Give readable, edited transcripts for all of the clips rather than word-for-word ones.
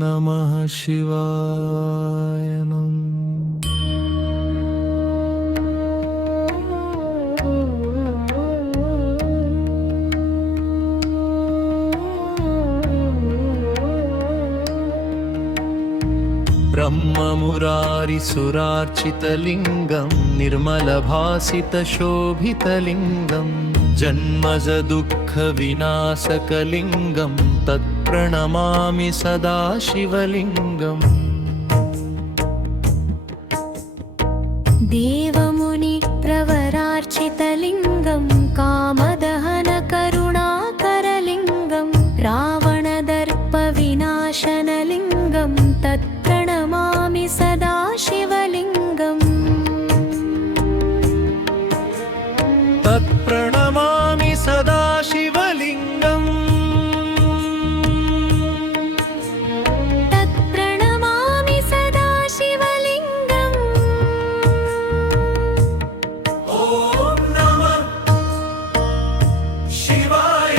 नमः शिवाय नमः। ब्रह्ममुरारिसुरार्चितलिङ्गं निर्मलभासितशोभितलिङ्गं जन्मजदुःखविनाशकलिङ्गं तत्प्रणमामि सदा शिवलिङ्गम्। देवमुनिप्रवरार्चितलिङ्गं कामदहनकरुणाकरलिङ्गं रावणदर्पविनाशनलिङ्गं तत्प्रणमामि सदा शिवलिङ्गम्। तत्प्रणमामि सदा शिवलिङ्गम्। तत्प्रणमामि सदा शिवलिङ्गम्। ॐ नमः शिवाय।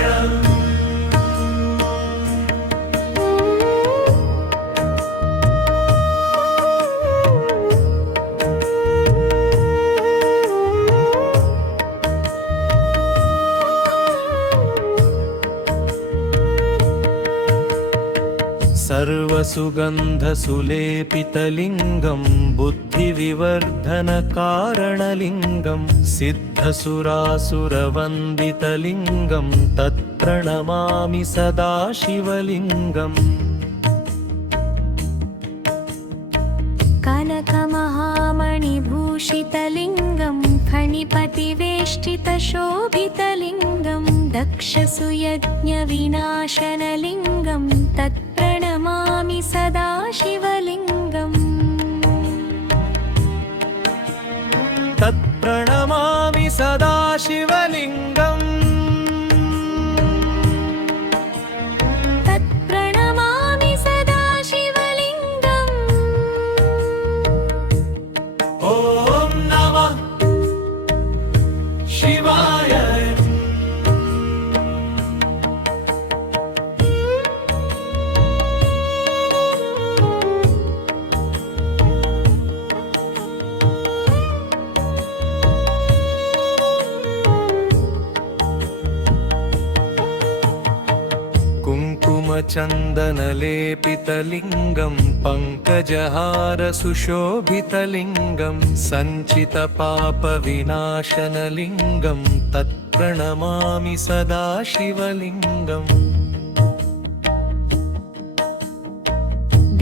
सर्वसुगन्धसुलेपितलिङ्गं बुद्धिविवर्धनकारणलिङ्गं सिद्धसुरासुरवन्दितलिङ्गं तत्प्रणमामि सदा शिवलिङ्गम्। कनकमहामणिभूषितलिङ्गं फणिपतिवेष्टितशोभितलिङ्गं दक्षसुयज्ञविनाशनलिङ्गं तत्प्रणमामि सदा शिवलिङ्गम्। तत्प्रणमामि सदा शिवलिङ्गम्। तत्प्रणमामि सदा शिवलिङ्गम्। ॐ नमः शिवाय। कुङ्कुमचन्दनलेपितलिङ्गं पङ्कजहारसुशोभितलिङ्गं सञ्चितपापविनाशनलिङ्गं तत्प्रणमामि सदा शिवलिङ्गम्।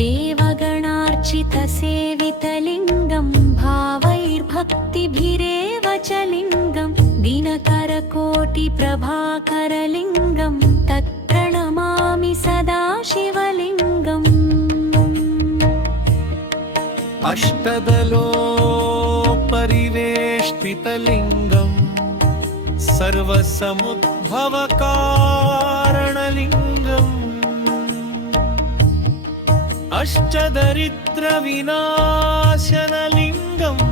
देवगणार्चितसेवितलिङ्गं भावैर्भक्तिभिरेव च लिङ्गं दिनकरकोटिप्रभाकरलिङ्गं तत्प्रणमामि सदा शिवलिङ्गम्। अष्टदलोपरिवेष्टितलिङ्गं सर्वसमुद्भवकारणलिङ्गम् अष्टदरिद्रविनाशनलिङ्गम्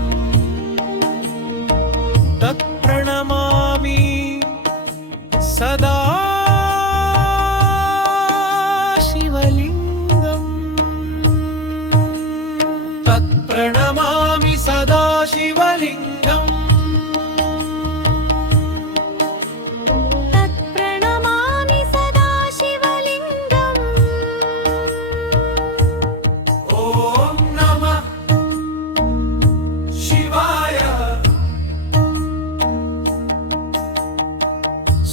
तत्प्रणमामि सदा शिवलिङ्गम्। तत्प्रणमामि सदा शिवलिङ्गम्। तत्प्रणमामि सदा शिवलिङ्गम्। ॐ नमः शिवाय।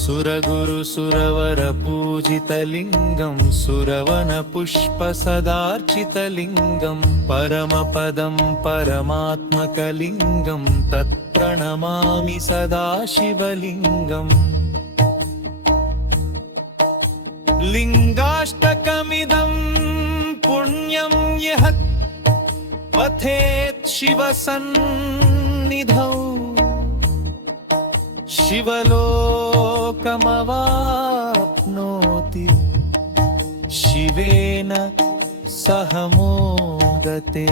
सुरगुरुसुरवरपूजितलिङ्गं सुरवनपुष्पसदार्चितलिङ्गं परमपदं परमात्मकलिङ्गं तत्प्रणमामि सदा शिवलिङ्गम्। लिङ्गाष्टकमिदं पुण्यं यः पठेत् शिवसन्निधौ शिवलोकमवाप्नोति शिवेन सह मोदते।